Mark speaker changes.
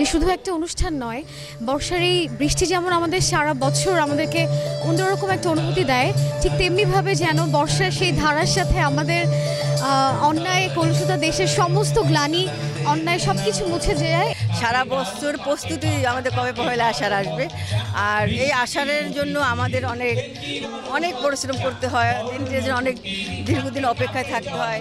Speaker 1: যে শুধু একটা অনুষ্ঠান নয়, বর্ষার এই বৃষ্টি যেমন আমাদের সারা বছর আমাদেরকে অন্যরকম একটা অনুভূতি দেয়, ঠিক তেমনিভাবে যেন বর্ষার সেই ধারার সাথে আমাদের অন্যায়, কলুষিত দেশের সমস্ত গ্লানি, অন্যায় সব কিছু মুছে যায়।
Speaker 2: সারা বছর প্রস্তুতি আমাদের কবে পহেলা আষাঢ় আসবে? আর এই আষাঢ়ের জন্য আমাদের অনেক অনেক পরিশ্রম করতে হয় জন্য অনেক দীর্ঘদিন অপেক্ষায় থাকতে হয়।